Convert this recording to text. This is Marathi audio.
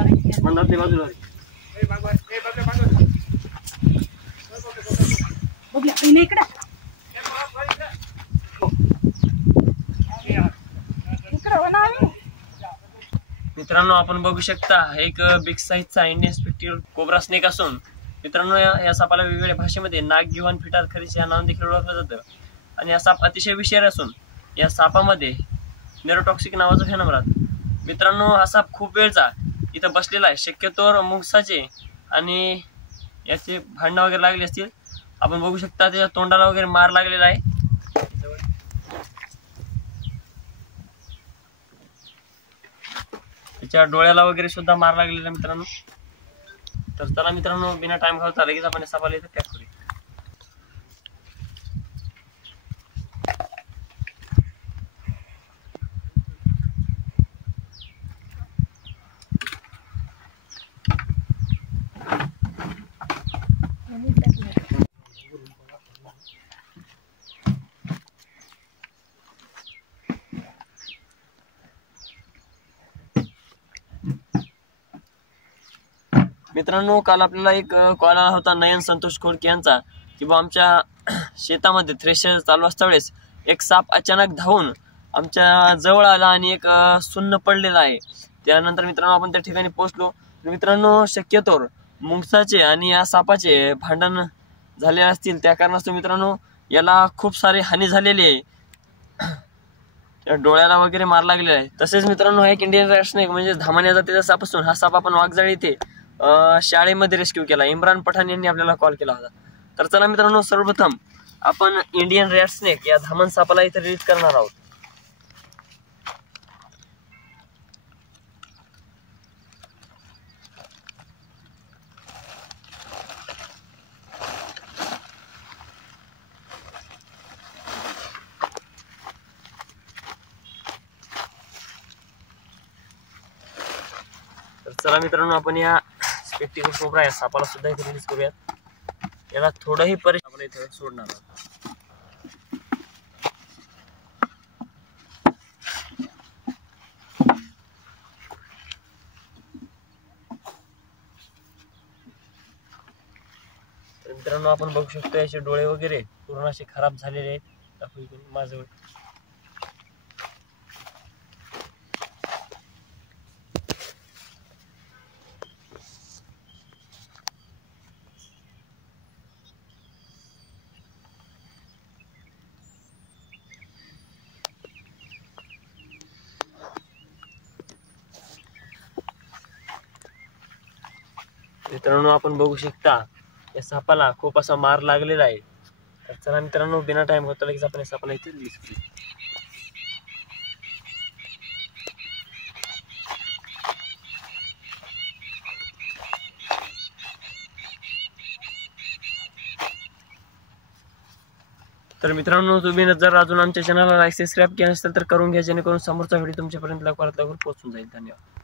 मंदातली बाजूला मित्रांनो आपण बघू शकता एक बिग साईजचा इंडियन स्पेक्टेकल कोब्रा स्नेक असून मित्रांनो या सापाला वेगवेगळ्या भाषेमध्ये नागगिव्हान फिटार खरीच या नावाने देखील ओळखलं जातं आणि हा साप अतिशय विषारी असून या सापामध्ये नेरोटॉक्सिक नावाचं फेनॉमेनन राहतं। मित्रांनो हा साप खूप वेळचा इथं बसलेला आहे, शक्यतोवर मुंगसाचे आणि याचे भांडणं वगैरे लागले असतील। आपण बघू शकता त्याच्या तोंडाला वगैरे मार लागलेला आहे, त्याच्या डोळ्याला वगैरे सुद्धा मार लागलेला आहे मित्रांनो। तर चला मित्रांनो बिना टाइम घालवता लगेच आपण सापाला इथं पॅक करूया। मित्रांनो काल आपल्याला एक कॉल आला होता नयन संतोष खोडके यांचा की बा आमच्या शेतामध्ये थ्रेशर चालू असता वेळेस एक साप अचानक धावून आमच्या जवळ आला आणि एक सुन्न पडलेला आहे। त्यानंतर मित्रांनो आपण त्या ठिकाणी पोहोचलो। मित्रांनो शक्यतोवर मुंगसाचे आणि या सापाचे भांडण झाले असतील, त्या कारणास्तव मित्रांनो याला खूप सारी हानी झालेली आहे, डोळ्याला वगैरे मार लागलेला आहे। तसेच मित्रांनो एक इंडियन रेड स्नेक म्हणजे धामण्या जातीचा साप असून हा साप आपण वाघजाळी इथे शाळेमध्ये रेस्क्यू केला। इम्रान पठाण यांनी आपल्याला कॉल केला होता। तर चला मित्रांनो सर्वप्रथम आपण इंडियन रेड स्नेक या धामण सापाला इथे रिलीज करणार आहोत। तर चला मित्रांनो आपण या स्पेक्टेकल कोब्रा या सापाला सुद्धा इथे रिलीज करूयात। याला थोडंही परेशान आपण इथे सोडणार आहोत। तर मित्रांनो आपण बघू शकतो याचे डोळे वगैरे पूर्ण असे खराब झालेले आहेत। माझ्याजवळ मित्रांनो आपण बघू शकता या सापाला खूप असा मार लागलेला आहे। तर चला मित्रांनो बिना टाइम होता लगेच आपण या सापाला इथे रिलीज करू। तर मित्रांनो तुम्ही जर अजून आमच्या चॅनलला लाईक सबस्क्राईब केलं नसेल तर करून घ्या, जेणेकरून समोरचा व्हिडिओ तुमच्यापर्यंत लवकरात लवकर पोहोचून जाईल। धन्यवाद।